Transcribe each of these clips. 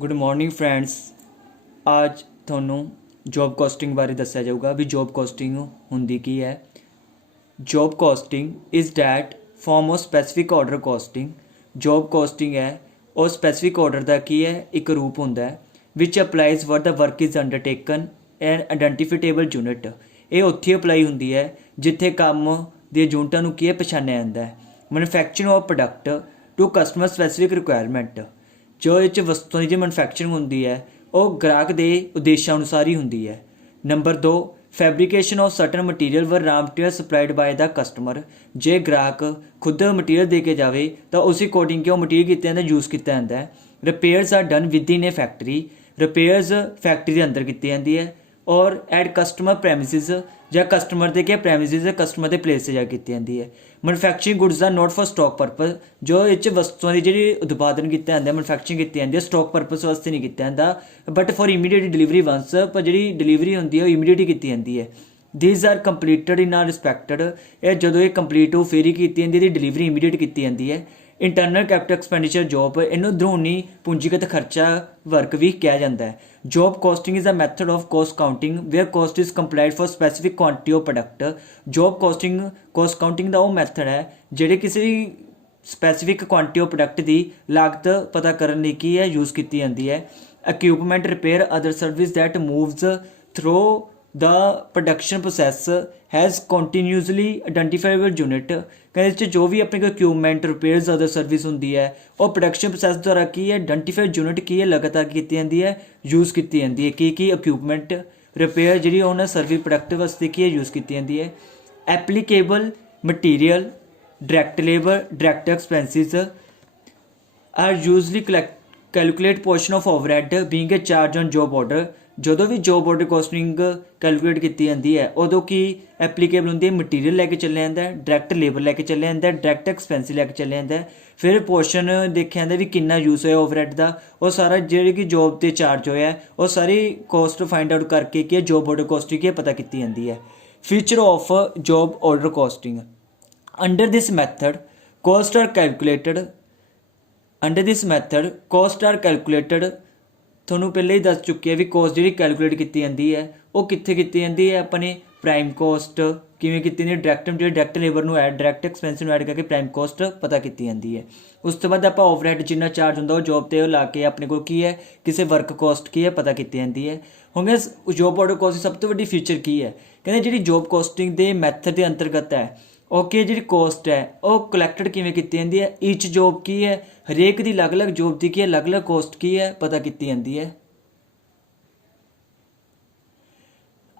Good morning friends. आज ਤੁਹਾਨੂੰ job costing ਬਾਰੇ ਦੱਸਿਆ ਜਾਊਗਾ ਵੀ ਜੌਬ ਕੋਸਟਿੰਗ ਹੁੰਦੀ ਕੀ ਹੈ। Job costing is that form of specific order costing. Job costing है ਉਹ स्पैसिफिक ऑर्डर ਦਾ ਕੀ ਹੈ ਇੱਕ ਰੂਪ ਹੁੰਦਾ ਹੈ which applies for the work is undertaken and identifiable unit. ਇਹ ਉੱਥੇ ਅਪਲਾਈ ਹੁੰਦੀ ਹੈ ਜਿੱਥੇ ਕੰਮ ਦੇ ਯੂਨਿਟਾਂ ਨੂੰ ਕੀ ਹੈ ਪਛਾਣਿਆ ਜਾਂਦਾ ਹੈ। Manufacturing of product to customer specific requirement. ਜੋ ਇਹ 'ਚ ਵਸਤੂਆਂ ਦੀ ਜੋ ਮੈਨੂਫੈਕਚਰਿੰਗ ਹੁੰਦੀ ਹੈ ਉਹ ਗ੍ਰਾਹਕ ਦੇ ਉਦੇਸ਼ਾਂ ਅਨੁਸਾਰ ਹੀ ਹੁੰਦੀ ਹੈ। Number 2 fabrication of certain material ਵਰ ਰਾ ਮਟੀਰੀਅਲ ਸਪਲਾਈਡ ਬਾਏ ਦਾ ਕਸਟਮਰ। ਜੇ ਗ੍ਰਾਹਕ ਖੁਦ ਮਟੀਰੀਅਲ ਦੇ ਕੇ ਜਾਵੇ ਤਾਂ ਉਸ ਅਕੋਰਡਿੰਗ ਕਿ ਉਹ ਮਟੀਰੀਅਲ ਕੀਤੇ ਜਾਂਦਾ ਯੂਜ਼ ਕੀਤਾ ਜਾਂਦਾ ਹੈ। Repairs are done with in a factory. Repairs factory ਦੇ ਅੰਦਰ ਕੀਤੀ ਜਾਂਦੀ ਹੈ और एट कस्टमर प्रैमिसिस ਜਾਂ कस्टमर के प्रैमिसिस कस्टमर के प्लेस से जा की जाती है। Manufacturing goods are not for stock purpose. जो ये वस्तुओं की जी उत्पादन किया जाता है मैਨੂਫੈਕਚਰਿੰग की जाती है स्टॉक परपज वास्ते नहीं किया जाता but for immediate delivery once पर जी डिलीवरी होंगी है इमीडिएट की जाती है। These are completed in are respected. ये जो ये कंप्लीट हो फिर ही की जाती है डिलीवरी इमीडिएट की जाती है। इंटरनल कैपिटल एक्सपेंडिचर जॉब इनू अंदरूनी पूंजीगत खर्चा वर्क भी कहा जाता है। Job costing is a method of cost counting where cost is compiled for specific quantity of product. Job cost counting का वो मैथड है ਜਿਹੜੇ किसी भी स्पैसिफिक क्वांटिटी ऑफ प्रोडक्ट की लागत पता करने की है यूज़ की जाती है। Equipment repair other service that moves through the production process has continuously identifiable unit. कहते जो भी अपने कोई इक्विपमेंट रिपेयर्स अदर सर्विस होंगी है और प्रोडक्शन प्रोसैस द्वारा की है आइडेंटिफाइड यूनिट की है लगातार की जाती है यूज़ की जाती है। की इक्विपमेंट रिपेयर जी उन्होंने सर्विस प्रोडक्ट वास्ते की है यूज़ की जाती है। Applicable material direct labour direct expenses are usually calculate portion of overhead being a charge on job order. ਜਦੋਂ ਵੀ ਜੋਬ ਆਰਡਰ ਕੋਸਟਿੰਗ ਕੈਲਕੂਲੇਟ ਕੀਤੀ ਜਾਂਦੀ ਹੈ ਉਦੋਂ ਕੀ ਐਪਲੀਕੇਬਲ ਹੁੰਦੀ ਹੈ ਮਟੀਰੀਅਲ ਲੈ ਕੇ ਚੱਲਿਆ ਜਾਂਦਾ ਹੈ ਡਾਇਰੈਕਟ ਲੇਬਰ ਲੈ ਕੇ ਚੱਲਿਆ ਜਾਂਦਾ ਹੈ ਡਾਇਰੈਕਟ ਐਕਸਪੈਂਸ ਲੈ ਕੇ ਚੱਲਿਆ ਜਾਂਦਾ ਹੈ ਫਿਰ ਪੋਰਸ਼ਨ ਦੇਖਿਆ ਜਾਂਦਾ ਵੀ ਕਿੰਨਾ ਯੂਜ਼ ਹੋਇਆ ਓਵਰਹੈਡ ਦਾ ਉਹ ਸਾਰਾ ਜਿਹੜੀ ਕਿ ਜੋਬ 'ਤੇ ਚਾਰਜ ਹੋਇਆ ਉਹ ਸਾਰੀ ਕੋਸਟ ਫਾਈਂਡ ਆਊਟ ਕਰਕੇ ਕੀ ਜੋਬ ਆਰਡਰ ਕੋਸਟਿੰਗ ਕੀ ਪਤਾ ਕੀਤੀ ਜਾਂਦੀ ਹੈ। Feature of job order costing under this method cost are calculated. Under this method cost are calculated ਤੁਹਾਨੂੰ ਪਹਿਲੇ ਹੀ ਦੱਸ ਚੁੱਕੀ ਹੈ ਵੀ ਕੋਸਟ ਜਿਹੜੀ ਕੈਲਕੂਲੇਟ ਕੀਤੀ ਜਾਂਦੀ ਹੈ ਉਹ ਕਿੱਥੇ ਕੀਤੀ ਜਾਂਦੀ ਹੈ ਆਪਣੇ ਪ੍ਰਾਈਮ ਕੋਸਟ ਕਿਵੇਂ ਕੀਤੀ ਜਾਂਦੀ ਹੈ ਡਾਇਰੈਕਟ ਲੇਬਰ ਨੂੰ ਐਡ ਡਾਇਰੈਕਟ ਐਕਸਪੈਂਸ ਨੂੰ ਐਡ ਕਰਕੇ ਪ੍ਰਾਈਮ ਕੋਸਟ ਪਤਾ ਕੀਤੀ ਜਾਂਦੀ ਹੈ। ਉਸ ਤੋਂ ਬਾਅਦ ਆਪਾਂ ਓਵਰਹੈਡ ਜਿੰਨਾ ਚਾਰਜ ਹੁੰਦਾ ਉਹ ਜੋਬ 'ਤੇ ਉਹ ਲਾ ਕੇ ਆਪਣੇ ਕੋਲ ਕੀ ਹੈ ਕਿਸੇ ਵਰਕ ਕੋਸਟ ਕੀ ਹੈ ਪਤਾ ਕੀਤੀ ਜਾਂਦੀ ਹੈ। ਹੁਣ ਜੋਬ ਆਰਡਰ ਕੋਸਟ ਦੀ ਸਭ ਤੋਂ ਵੱਡੀ ਫੀਚਰ ਕੀ ਹੈ ਕਹਿੰਦੇ ਜਿਹੜੀ ਜੋਬ ਕੋਸਟਿੰਗ ਦੇ ਮੈਥਡ ਦੇ ਅੰਤਰਗਤ ਹੈ ਓਕੇ ਜਿਹੜੀ ਕੋਸਟ ਹੈ ਉਹ ਕਲੈਕਟਡ ਕਿਵੇਂ ਕੀਤੀ ਜਾਂਦੀ ਹੈ ਈਚ ਜੋਬ ਕੀ ਹੈ ਹਰੇਕ ਦੀ ਅਲੱਗ-ਅਲੱਗ ਜੋਬ ਦੀ ਕੀ ਹੈ ਅਲੱਗ-ਅਲੱਗ ਕੋਸਟ ਕੀ ਹੈ ਪਤਾ ਕੀਤੀ ਜਾਂਦੀ ਹੈ।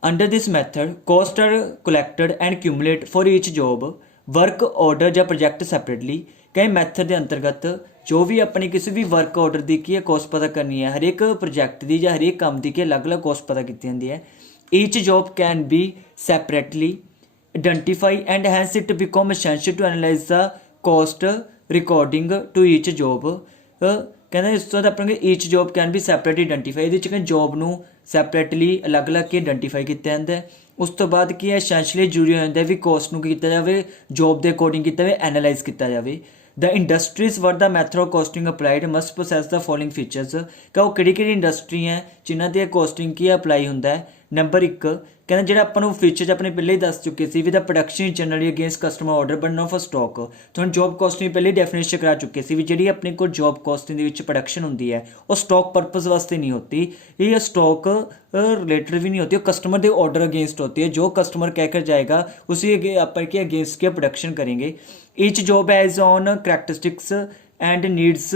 Under this method cost are collected and cumulate for each job work order या प्रोजैक्ट सैपरेटली। कई मैथड के अंतर्गत जो भी अपनी किसी भी वर्क ऑर्डर की की है कॉस्ट पता करनी है हरेक प्रोजैक्ट की या हरेक काम की अलग अलग कॉस्ट पता की जाती है। Each job can be separately identify and hence it become essential to analyse the cost recording to each job. कहते इस तो अपने ईच जॉब कैन भी सैपरेटली आइडेंटिफाई ये जॉब ਨੂੰ सैपरेटली अलग अलग की आइडेंटिफाई किया जाता है। उस तो बाद की है एसेंशियली जरूरी हो जाता है भी कॉस्ट ਨੂੰ ਕੀਤਾ ਜਾਵੇ जॉब के अकॉर्डिंग ਕੀਤਾ ਜਾਵੇ एनालाइज ਕੀਤਾ ਜਾਵੇ। The industries were the method of costing applied must process the following features. कि वो ਕਿਹੜੀ इंडस्ट्री है जिन्हों पर कॉस्टिंग की अप्लाई होंगे। नंबर 1 कहते ਜਿਹੜਾ ਆਪਾਂ ਨੂੰ फीचर अपने पहले ही दस चुके सी भी the production generally against customer order but not for stock. तो हम जॉब कॉस्टिंग पहले डेफिनेशन करा चुके सी भी जी अपने को जॉब कॉस्टिंग के प्रोडक्शन होंगी है वो स्टॉक परपज़ वास्ते नहीं होती ये स्टॉक रिलेटेड भी नहीं होती वो कस्टमर के ऑर्डर अगेंस्ट होती है जो कस्टमर कहकर जाएगा उसी अपन के अगेंस्ट की प्रोडक्शन करेंगे। Each job has on characteristics and needs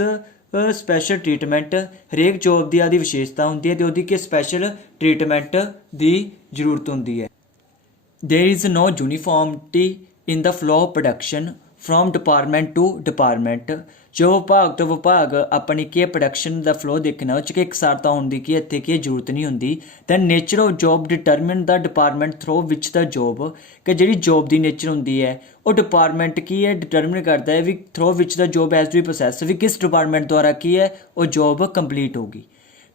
special treatment. हरेक जॉब की आदि विशेषता होंगी है तो उसकी कि स्पैशल ट्रीटमेंट की जरूरत होंगी है। There is no uniformity in the flow of production from department to department. जो विभाग तो विभाग अपनी की प्रोडक्शन का फ्लो देखना उस एकसारता होंगी कि इतने की जरूरत नहीं होंगी। Then nature of job determine the department through which the job. कि जी जॉब की नेचर होंगी है वो डिपार्टमेंट की है डिटरमिन करता है भी through which the job has be process भी किस डिपार्टमेंट द्वारा की है वो जॉब कंप्लीट होगी।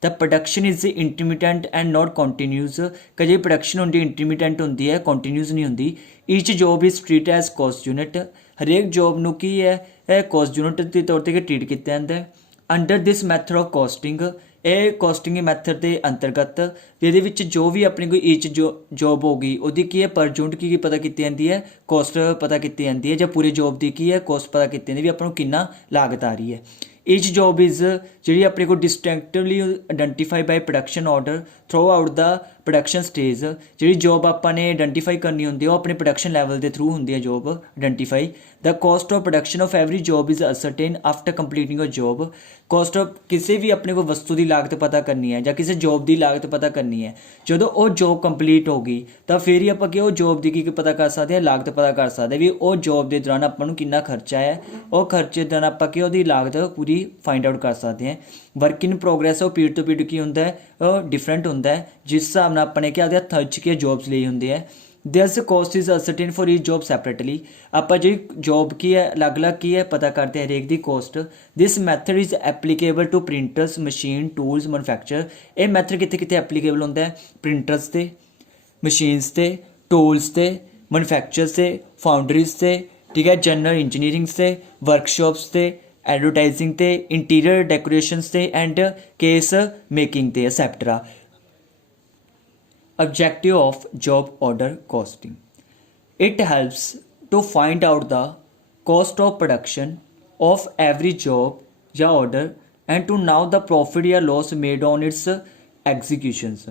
The production is intermittent and not continuous. कि जी प्रोडक्शन होंगी इंटरमीडिएंट होंगी है कॉन्टीन्यूस नहीं होंगी। Each job is treat as cost unit. हरेक जॉब की है कॉस्ट यूनिट के तौर पर ट्रीट किया जाता है। Under this method of costing, ਇਹ ਕੋਸਟਿੰਗ ਮੈਥਡ ਦੇ ਅੰਤਰਗਤ ਇਹਦੇ ਵਿੱਚ ਜੋ ਵੀ ਆਪਣੀ ਕੋਈ ਈਚ ਜੋਬ ਹੋਗੀ ਉਹਦੀ ਕੀ ਹੈ ਪਰ ਯੂਨਿਟ ਕੀ ਪਤਾ ਕੀਤੀ ਜਾਂਦੀ ਹੈ, ਕੋਸਟ ਪਤਾ ਕੀਤੀ ਜਾਂਦੀ ਹੈ, ਜਾਂ ਪੂਰੀ ਜੋਬ ਦੀ ਕੀ ਹੈ ਕੋਸਟ ਪਤਾ ਕੀਤੀ ਜਾਂਦੀ ਵੀ ਆਪਾਂ ਨੂੰ ਕਿੰਨਾ ਲਾਗਤ ਆ ਰਹੀ ਹੈ। ਈਚ ਜੋਬ ਇਜ਼ ਜਿਹੜੀ ਆਪਣੇ ਕੋਲ ਡਿਸਟਿੰਕਟਿਵਲੀ ਆਇਡੈਂਟੀਫਾਈ ਬਾਈ ਪ੍ਰੋਡਕਸ਼ਨ ਆਰਡਰ ਥਰੂ ਆਊਟ ਦਾ ਪ੍ਰੋਡਕਸ਼ਨ ਸਟੇਜ। ਜਿਹੜੀ ਜੋਬ ਆਪਾਂ ਨੇ ਆਇਡੈਂਟੀਫਾਈ ਕਰਨੀ ਹੁੰਦੀ ਹੈ ਉਹ ਆਪਣੇ ਪ੍ਰੋਡਕਸ਼ਨ ਲੈਵਲ ਦੇ ਥਰੂ ਹੁੰਦੀ ਹੈ job identify. The cost of production of every job is ascertain after completing a job. Cost of ਕਿਸੇ ਵੀ ਆਪਣੇ ਕੋਲ ਵਸਤੂ ਦੀ ਲਾਗਤ ਪਤਾ ਕਰਨੀ ਹੈ ਜਾਂ ਕਿਸੇ ਜੋਬ ਦੀ ਲਾਗਤ ਪਤਾ ਕਰਨੀ ਹੈ, ਜਦੋਂ ਉਹ ਜੋਬ ਕੰਪਲੀਟ ਹੋ ਗਈ ਤਾਂ ਫਿਰ ਹੀ ਆਪਾਂ ਕਿ ਉਹ ਜੋਬ ਦੀ ਕੀ ਪਤਾ ਕਰ ਸਕਦੇ ਹਾਂ, ਲਾਗਤ ਪਤਾ ਕਰ ਸਕਦੇ ਵੀ ਉਹ ਜੋਬ ਦੇ ਦੌਰਾਨ ਆਪਾਂ ਨੂੰ ਕਿੰਨਾ ਖਰਚਾ ਹੈ, ਉਹ ਖਰਚੇ ਦੌਰਾਨ ਆਪਾਂ ਕਿ ਉਹਦੀ ਲਾਗਤ ਪੂਰੀ ਫਾਈਂਡ ਆਊਟ ਕਰ ਸਕਦੇ ਹਾਂ। ਵਰਕ ਇਨ ਪ੍ਰੋਗਰੈਸ ਉਹ ਪੀਰੀਅਡ ਤੋਂ ਪੀਰੀਅਡ ਕੀ ਹੁੰਦਾ ਹੈ, ਉਹ ਡਿਫਰੈਂਟ ਹੁੰਦਾ ਹੈ, ਜਿਸ ਹਿਸਾਬ ਨਾਲ ਆਪਾਂ ਨੇ ਕਿ ਆਪਦੇ ਹੱਥਾਂ ਵਿੱਚ ਕੀ ਜੋਬਸ ਲਈ ਹੁੰਦੇ ਹੈ। This cost is ascertain for each job separately. ਆਪਾਂ ਜਿਹੜੀ ਜੋਬ ਕੀ ਹੈ ਅਲੱਗ-ਅਲੱਗ ਕੀ ਹੈ ਪਤਾ ਕਰਦੇ ਹਾਂ ਹਰੇਕ ਦੀ cost. This method is applicable to printers, machine, tools, manufacture. ਇਹ ਮੈਥਡ ਕਿੱਥੇ ਕਿੱਥੇ ਐਪਲੀਕੇਬਲ ਹੁੰਦਾ ਹੈ? ਪ੍ਰਿੰਟਰਸ 'ਤੇ, ਮਸ਼ੀਨਸ 'ਤੇ, ਟੂਲਸ 'ਤੇ, ਮੈਨੂਫੈਕਚਰਸ 'ਤੇ, ਫਾਊਂਡਰੀਜ਼ 'ਤੇ, ਠੀਕ ਹੈ, ਜਨਰਲ ਇੰਜੀਨੀਅਰਿੰਗ 'ਤੇ, ਵਰਕਸ਼ਾਪਸ 'ਤੇ, ਐਡਵਰਟਾਈਜ਼ਿੰਗ 'ਤੇ, ਇੰਟੀਰੀਅਰ ਡੈਕੋਰੇਸ਼ਨਸ 'ਤੇ ਐਂਡ ਕੇਸ ਮੇਕਿੰਗ 'ਤੇ ਐਸੈਪਟਰਾ। Objective of job order costing. It helps to find out the cost of production of every job or order and to know the profit or loss made on its executions.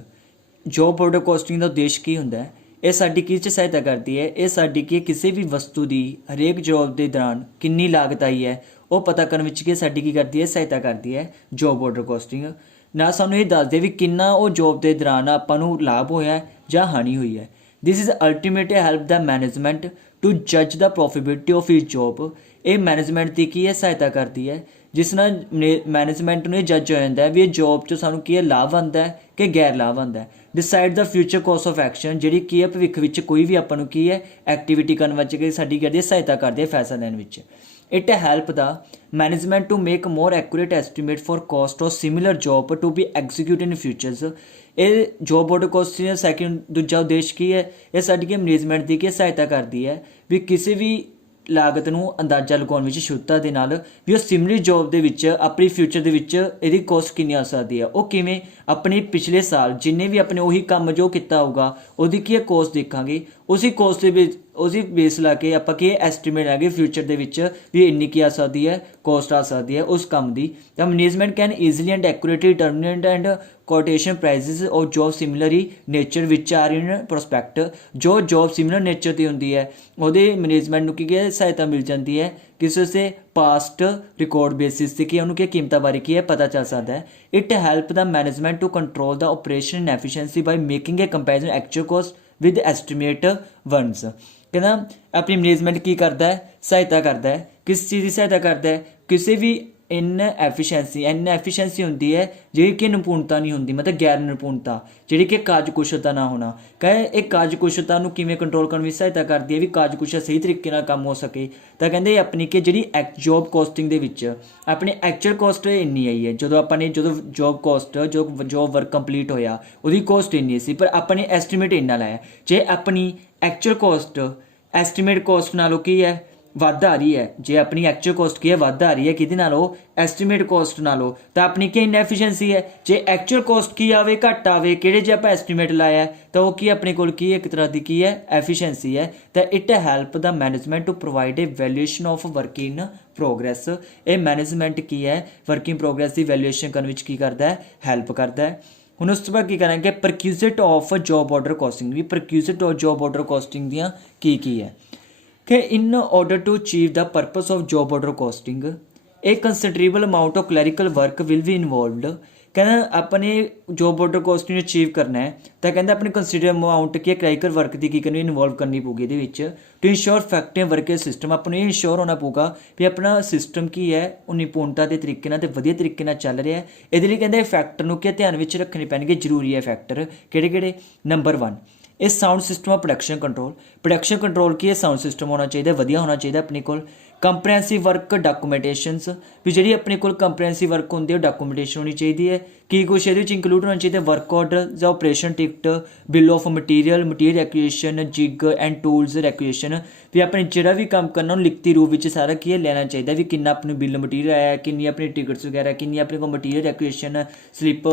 Job order costing ਦਾ ਉਦੇਸ਼ ਕੀ ਹੁੰਦਾ ਹੈ? ਇਹ ਸਾਡੀ ਕਿਸ 'ਚ ਸਹਾਇਤਾ ਕਰਦੀ ਹੈ? ਇਹ ਸਾਡੀ ਕਿ ਕਿਸੇ ਵੀ ਵਸਤੂ ਦੀ ਹਰੇਕ ਜੋਬ ਦੇ ਦੌਰਾਨ ਕਿੰਨੀ ਲਾਗਤ ਆਈ ਹੈ ਉਹ ਪਤਾ ਕਰਨ ਵਿੱਚ ਕਿ ਸਾਡੀ ਕੀ ਕਰਦੀ ਹੈ, ਸਹਾਇਤਾ ਕਰਦੀ ਹੈ ਜੋਬ ਆਰਡਰ ਕੋਸਟਿੰਗ। ਨਾ ਸਾਨੂੰ ਇਹ ਦੱਸਦੇ ਵੀ ਕਿੰਨਾ ਉਹ ਜੋਬ ਦੇ ਦੌਰਾਨ ਆਪਾਂ ਨੂੰ ਲਾਭ ਹੋਇਆ ਜਾਂ ਹਾਨੀ ਹੋਈ ਹੈ। This is ultimately help the management to ਜੱਜ the profitability of each job. ਇਹ ਮੈਨੇਜਮੈਂਟ ਦੀ ਕੀ ਹੈ ਸਹਾਇਤਾ ਕਰਦੀ ਹੈ, ਜਿਸ ਨਾਲ ਮੈਨੇਜਮੈਂਟ ਨੂੰ ਇਹ ਜੱਜ ਹੋ ਜਾਂਦਾ ਹੈ ਵੀ ਇਹ ਜੋਬ 'ਚ ਸਾਨੂੰ ਕੀ ਹੈ ਲਾਭ ਆਉਂਦਾ ਹੈ ਕਿ ਗੈਰ ਲਾਭ ਆਉਂਦਾ ਹੈ। Decide the future cost of action, ਜਿਹੜੀ ਕੀ ਹੈ ਭਵਿੱਖ ਵਿੱਚ ਕੋਈ ਵੀ ਆਪਾਂ ਨੂੰ ਕੀ ਹੈ ਐਕਟੀਵਿਟੀ ਕਰਨ ਵਿੱਚ ਕਿ ਸਾਡੀ ਕਰਦੀ ਹੈ ਸਹਾਇਤਾ ਕਰਦੀ ਹੈ ਫੈਸਲਾ ਲੈਣ ਵਿੱਚ। It help the management to make more accurate estimate for cost of similar job to be executed in futures. ਇਹ ਜੋਬ ਆਰਡਰ ਕੋਸਟਿੰਗ ਸੈਕਿੰਡ ਦੂਜਾ ਉਦੇਸ਼ ਕੀ ਹੈ? ਇਹ ਸਾਡੀ ਕੀ ਮੈਨੇਜਮੈਂਟ ਦੀ ਕੀ ਸਹਾਇਤਾ ਕਰਦੀ ਹੈ ਵੀ ਕਿਸੇ ਵੀ ਲਾਗਤ ਨੂੰ ਅੰਦਾਜ਼ਾ ਲਗਾਉਣ ਵਿੱਚ ਸ਼ੁੱਧਤਾ ਦੇ ਨਾਲ ਵੀ ਉਹ ਸਿਮਿਲਰ ਜੋਬ ਦੇ ਵਿੱਚ ਆਪਣੀ ਫਿਊਚਰ ਦੇ ਵਿੱਚ ਇਹਦੀ ਕੋਸਟ ਕਿੰਨੀ ਆ ਸਕਦੀ ਹੈ। ਉਹ ਕਿਵੇਂ? ਆਪਣੇ ਪਿਛਲੇ ਸਾਲ ਜਿੰਨੇ ਵੀ ਆਪਣੇ ਉਹੀ ਕੰਮ ਜੋ ਕੀਤਾ ਹੋਊਗਾ ਉਹਦੀ ਕੀ ਕੋਸਟ ਦੇਖਾਂਗੇ, ਉਸੇ ਕੋਸਟ ਦੇ ਵਿੱਚ ਉਸੇ ਬੇਸ ਲਾ ਕੇ ਆਪਾਂ ਕੀ ਐਸਟੀਮੇਟ ਹੈਗੇ ਫਿਊਚਰ ਦੇ ਵਿੱਚ ਵੀ ਇੰਨੀ ਕੀ ਆ ਸਕਦੀ ਹੈ ਕੋਸਟ ਆ ਸਕਦੀ ਹੈ ਉਸ ਕੰਮ ਦੀ। ਤਾਂ management can easily and accurately determine and quotation prices or job similarly nature which are in prospect. ਜੋ ਜੋਬ ਸਿਮਿਲਰ ਨੇਚਰ ਦੀ ਹੁੰਦੀ ਹੈ ਉਹਦੇ ਮੈਨੇਜਮੈਂਟ ਨੂੰ ਕੀ ਹੈ ਸਹਾਇਤਾ ਮਿਲ ਜਾਂਦੀ ਹੈ ਕਿਸੇ ਸੇ ਪਾਸਟ ਰਿਕਾਰਡ ਬੇਸਿਸ 'ਤੇ ਕਿ ਉਹਨੂੰ ਕੀ ਕੀਮਤਾਂ ਬਾਰੇ ਕੀ ਹੈ ਪਤਾ ਚੱਲ ਸਕਦਾ ਹੈ। It help the management to control the operation and efficiency by making a comparison actual cost with estimate ones. ਕਹਿੰਦਾ ਆਪਣੀ ਮੈਨੇਜਮੈਂਟ ਕੀ ਕਰਦਾ ਹੈ? ਸਹਾਇਤਾ ਕਰਦਾ ਹੈ। ਕਿਸ ਚੀਜ਼ ਦੀ ਸਹਾਇਤਾ ਕਰਦਾ ਹੈ? ਕਿਸੇ ਵੀ ਐਫੀਸ਼ੀਐਂਸੀ ਹੁੰਦੀ ਹੈ ਜਿਹੜੀ ਕਿ ਨਿਪੁੰਨਤਾ ਨਹੀਂ ਹੁੰਦੀ, ਮਤਲਬ ਗੈਰ ਨਿਪੁੰਨਤਾ ਜਿਹੜੀ ਕਿ ਕਾਰਜਕੁਸ਼ਲਤਾ ਨਾ ਹੋਣਾ। ਕਹੇ ਇਹ ਕਾਰਜਕੁਸ਼ਲਤਾ ਨੂੰ ਕਿਵੇਂ ਕੰਟਰੋਲ ਕਰਨ ਵਿੱਚ ਸਹਾਇਤਾ ਕਰਦੀ ਹੈ ਵੀ ਕਾਰਜਕੁਸ਼ਲ ਸਹੀ ਤਰੀਕੇ ਨਾਲ ਕੰਮ ਹੋ ਸਕੇ। ਤਾਂ ਕਹਿੰਦੇ ਆਪਣੀ ਕਿ ਜਿਹੜੀ ਜੋਬ ਕੋਸਟਿੰਗ ਦੇ ਵਿੱਚ ਆਪਣੀ ਐਕਚੁਅਲ ਕੋਸਟ ਇੰਨੀ ਆਈ ਹੈ, ਜਦੋਂ ਆਪਾਂ ਨੇ ਜਦੋਂ job cost job work complete ਹੋਇਆ ਉਹਦੀ ਕੋਸਟ ਇੰਨੀ ਸੀ, ਪਰ ਆਪਾਂ ਨੇ ਐਸਟੀਮੇਟ ਇੰਨਾ ਲਾਇਆ। ਜੇ ਆਪਣੀ ਐਕਚੁਅਲ ਕੋਸਟ ਐਸਟੀਮੇਟ ਕੋਸਟ ਨਾਲੋਂ ਕੀ ਹੈ ਵੱਧ ਆ ਰਹੀ ਹੈ, ਜੇ ਆਪਣੀ ਐਕਚੁਅਲ ਕੋਸਟ ਕੀ ਹੈ ਵੱਧ ਆ ਰਹੀ ਹੈ ਕਿਹਦੇ ਨਾਲੋਂ? ਐਸਟੀਮੇਟ ਕੋਸਟ ਨਾਲੋਂ, ਤਾਂ ਆਪਣੀ ਕੀ ਇਨਐਫੀਸ਼ੀਐਂਸੀ ਹੈ। ਜੇ ਐਕਚੁਅਲ ਕੋਸਟ ਕੀ ਆਵੇ ਘੱਟ ਆਵੇ ਕਿਹੜੇ ਜੇ ਆਪਾਂ ਐਸਟੀਮੇਟ ਲਾਇਆ ਤਾਂ ਉਹ ਕੀ ਆਪਣੇ ਕੋਲ ਕੀ ਇੱਕ ਤਰ੍ਹਾਂ ਦੀ ਕੀ ਹੈ ਐਫੀਸ਼ੀਐਂਸੀ ਹੈ। ਤਾਂ it help the management to provide a valuation of work in progress. ਇਹ ਮੈਨੇਜਮੈਂਟ ਕੀ ਹੈ ਵਰਕ ਇਨ ਪ੍ਰੋਗਰੈਸ ਦੀ ਵੈਲਿਊਏਸ਼ਨ ਕਰਨ ਵਿੱਚ ਕੀ ਕਰਦਾ ਹੈ? ਹੈਲਪ ਕਰਦਾ ਹੈ। ਹੁਣ ਉਸ ਤੋਂ ਬਾਅਦ ਕੀ ਕਰਾਂਗੇ prerequisite of job order costing. ਵੀ prerequisite of job order costing ਦੀਆਂ ਕੀ ਹੈ ਕਿ in order to achieve the purpose of job order costing a considerable amount of clerical work will be involved. ਕਹਿੰਦਾ ਆਪਣੇ ਜੋਬ ਆਰਡਰ ਕੋਸਟਿੰਗ ਨੂੰ achieve ਕਰਨਾ ਹੈ ਤਾਂ ਕਹਿੰਦਾ ਆਪਣੇ ਕੰਸੀਡਰ ਅਮਾਊਂਟ ਕੀ ਕਲੈਰੀਕਲ ਵਰਕ ਦੀ ਕੀ ਕਰਨੀ ਇਨਵੋਲਵ ਕਰਨੀ ਪਊਗੀ ਇਹਦੇ ਵਿੱਚ। To ensure effective work system ਆਪਾਂ ਨੂੰ ਇਹ ਇੰਸ਼ੋਰ ਹੋਣਾ ਪਊਗਾ ਵੀ ਆਪਣਾ ਸਿਸਟਮ ਕੀ ਹੈ ਉਹ ਨਿਪੁੰਨਤਾ ਦੇ ਤਰੀਕੇ ਨਾਲ ਅਤੇ ਵਧੀਆ ਤਰੀਕੇ ਨਾਲ ਚੱਲ ਰਿਹਾ। ਇਹਦੇ ਲਈ ਕਹਿੰਦੇ ਫੈਕਟਰ ਨੂੰ ਕੀ ਧਿਆਨ ਵਿੱਚ ਰੱਖਣੇ ਪੈਣਗੇ, ਜ਼ਰੂਰੀ ਹੈ ਫੈਕਟਰ ਕਿਹੜੇ? ਨੰਬਰ 1 ਇਹ ਸਾਊਂਡ ਸਿਸਟਮ ਆ ਪ੍ਰੋਡਕਸ਼ਨ ਕੰਟਰੋਲ। ਪ੍ਰੋਡਕਸ਼ਨ ਕੰਟਰੋਲ ਕੀ ਹੈ? ਸਾਊਂਡ ਸਿਸਟਮ ਹੋਣਾ ਚਾਹੀਦਾ, ਵਧੀਆ ਹੋਣਾ ਚਾਹੀਦਾ ਆਪਣੇ ਕੋਲ। ਕੰਪਰੈਂਸਿਵ ਵਰਕ ਡਾਕੂਮੈਂਟੇਸ਼ਨਸ ਵੀ ਜਿਹੜੀ ਆਪਣੇ ਕੋਲ ਕੰਪਰੈਂਸਿਵ ਵਰਕ ਹੁੰਦੀ ਹੈ ਉਹ ਡਾਕੂਮੈਂਟੇਸ਼ਨ ਹੋਣੀ ਚਾਹੀਦੀ ਹੈ। ਕੀ ਕੁਛ ਇਹਦੇ ਵਿੱਚ ਇੰਕਲੂਡ ਹੋਣਾ ਚਾਹੀਦਾ, ਵਰਕ ਆਰਡਰ ਜਾਂ operation ticket, bill of material acquisition, jig and tools requisition, ਵੀ ਆਪਣੇ ਜਿਹੜਾ ਵੀ ਕੰਮ ਕਰਨਾ ਉਹਨੂੰ ਲਿਖਤੀ ਰੂਪ ਵਿੱਚ ਸਾਰਾ ਕੀ ਹੈ ਲੈਣਾ ਚਾਹੀਦਾ, ਵੀ ਕਿੰਨਾ ਆਪਣੇ ਬਿੱਲ ਮਟੀਰੀਅਲ ਆਇਆ, ਕਿੰਨੀ ਆਪਣੀ ਟਿਕਟਸ ਵਗੈਰਾ, ਕਿੰਨੀ ਆਪਣੇ ਕੋਲ ਮਟੀਰੀਅਲ ਐਕੁਜੀਸ਼ਨ ਸਲਿੱਪ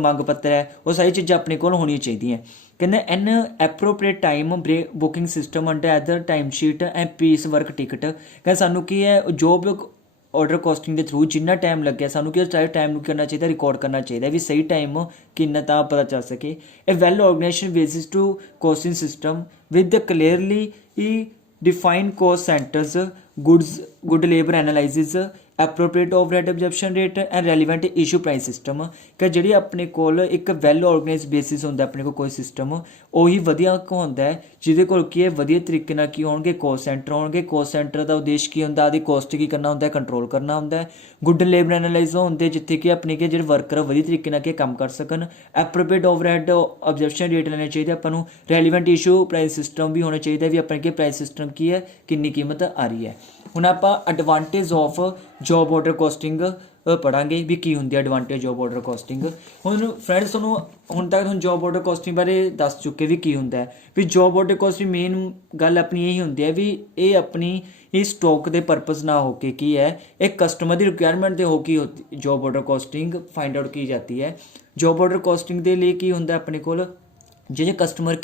ਮੰਗ ਪੱਤਰ ਹੈ, ਉਹ ਸਾਰੀ ਚੀਜ਼ਾਂ ਆਪਣੇ ਕੋਲ ਹੋਣੀਆਂ ਚਾਹੀਦੀਆਂ। ਕਹਿੰਦੇ an appropriate time booking system under other time sheet and piece work ticket. ਕਹਿੰਦੇ ਸਾਨੂੰ ਕੀ ਹੈ ਜੋਬ ਆਰਡਰ ਕੋਸਟਿੰਗ ਦੇ ਥਰੂ ਜਿੰਨਾ ਟਾਈਮ ਲੱਗਿਆ ਸਾਨੂੰ ਕਿ ਟਾਈਮ ਨੂੰ ਕਰਨਾ ਚਾਹੀਦਾ, ਰਿਕਾਰਡ ਕਰਨਾ ਚਾਹੀਦਾ ਵੀ ਸਹੀ ਟਾਈਮ ਕਿੰਨਾ ਤਾਂ ਪਤਾ ਚੱਲ ਸਕੇ। ਇਹ well organization basis to costing system with clearly define cost centres, good labour analysis, appropriate overhead absorption rate and relevant issue price system. ਕਿ ਜਿਹੜੀ ਆਪਣੇ ਕੋਲ ਇੱਕ ਵੈਲ ਆਰਗੇਨਾਈਜ਼ ਬੇਸਿਸ ਹੁੰਦਾ ਆਪਣੇ ਕੋਲ ਕੋਈ ਸਿਸਟਮ, ਉਹੀ ਵਧੀਆ ਹੁੰਦਾ ਹੈ ਜਿਹਦੇ ਕੋਲ ਕੀ ਹੈ ਵਧੀਆ ਤਰੀਕੇ ਨਾਲ ਕੀ ਹੋਣਗੇ ਕੋਸਟ ਸੈਂਟਰ ਹੋਣਗੇ। ਕੋਸਟ ਸੈਂਟਰ ਦਾ ਉਦੇਸ਼ ਕੀ ਹੁੰਦਾ, ਆਦੀ ਕੋਸਟ ਕੀ ਕਰਨਾ ਹੁੰਦਾ, ਕੰਟਰੋਲ ਕਰਨਾ ਹੁੰਦਾ। ਗੁੱਡ ਲੇਬਰ ਐਨਾਲਾਈਜ਼ ਹੁੰਦੇ ਜਿੱਥੇ ਕਿ ਆਪਣੇ ਕਿ ਜਿਹੜੇ ਵਰਕਰ ਵਧੀਆ ਤਰੀਕੇ ਨਾਲ ਕੀ ਕੰਮ ਕਰ ਸਕਣ। ਐਪਰੋਪਰੀਏਟ ਓਵਰਹੈਡ ਐਬਜ਼ਰਪਸ਼ਨ ਰੇਟ ਲੈਣੇ ਚਾਹੀਦੇ ਆਪਾਂ ਨੂੰ। ਰੈਲੀਵੈਂਟ ਇਸ਼ੂ ਪ੍ਰਾਈਸ ਸਿਸਟਮ ਵੀ ਹੋਣਾ ਚਾਹੀਦਾ ਵੀ ਆਪਣੇ ਕੀ ਪ੍ਰਾਈਸ ਸਿਸਟਮ ਕੀ ਹੈ, ਕਿੰਨੀ ਕੀਮਤ ਆ ਰਹੀ ਹੈ। ਹੁਣ ਆਪਾਂ advantage of job order costing ਪੜ੍ਹਾਂਗੇ ਵੀ ਕੀ ਹੁੰਦੀ ਹੈ ਐਡਵਾਂਟੇਜ ਜੋਬ ਆਰਡਰ ਕੋਸਟਿੰਗ। ਹੁਣ ਫਰੈਂਡਸ ਤੁਹਾਨੂੰ ਹੁਣ ਤੱਕ ਤੁਹਾਨੂੰ ਜੋਬ ਆਰਡਰ ਕੋਸਟਿੰਗ ਬਾਰੇ ਦੱਸ ਚੁੱਕੇ ਵੀ ਕੀ ਹੁੰਦਾ ਹੈ। ਵੀ ਜੋਬ ਆਰਡਰ ਕੋਸਟਿੰਗ ਮੇਨ ਗੱਲ ਆਪਣੀ ਇਹੀ ਹੁੰਦੀ ਹੈ ਵੀ ਇਹ ਆਪਣੀ ਇਹ ਸਟਾਕ ਦੇ ਪਰਪਸ ਨਾ ਹੋ ਕੇ ਕੀ ਹੈ ਇਹ ਕਸਟਮਰ ਦੀ ਰਿਕੁਆਇਰਮੈਂਟ ਦੇ ਹੋ ਕੇ ਜੋਬ ਆਰਡਰ ਕੋਸਟਿੰਗ ਫਾइंड आउट की जाती है। जॉब ऑर्डर कोस्टिंग ਦੇ ਲਈ ਕੀ ਹੁੰਦਾ ਆਪਣੇ ਕੋਲ, ਜਿਹੜੇ ਕਸਟਮਰ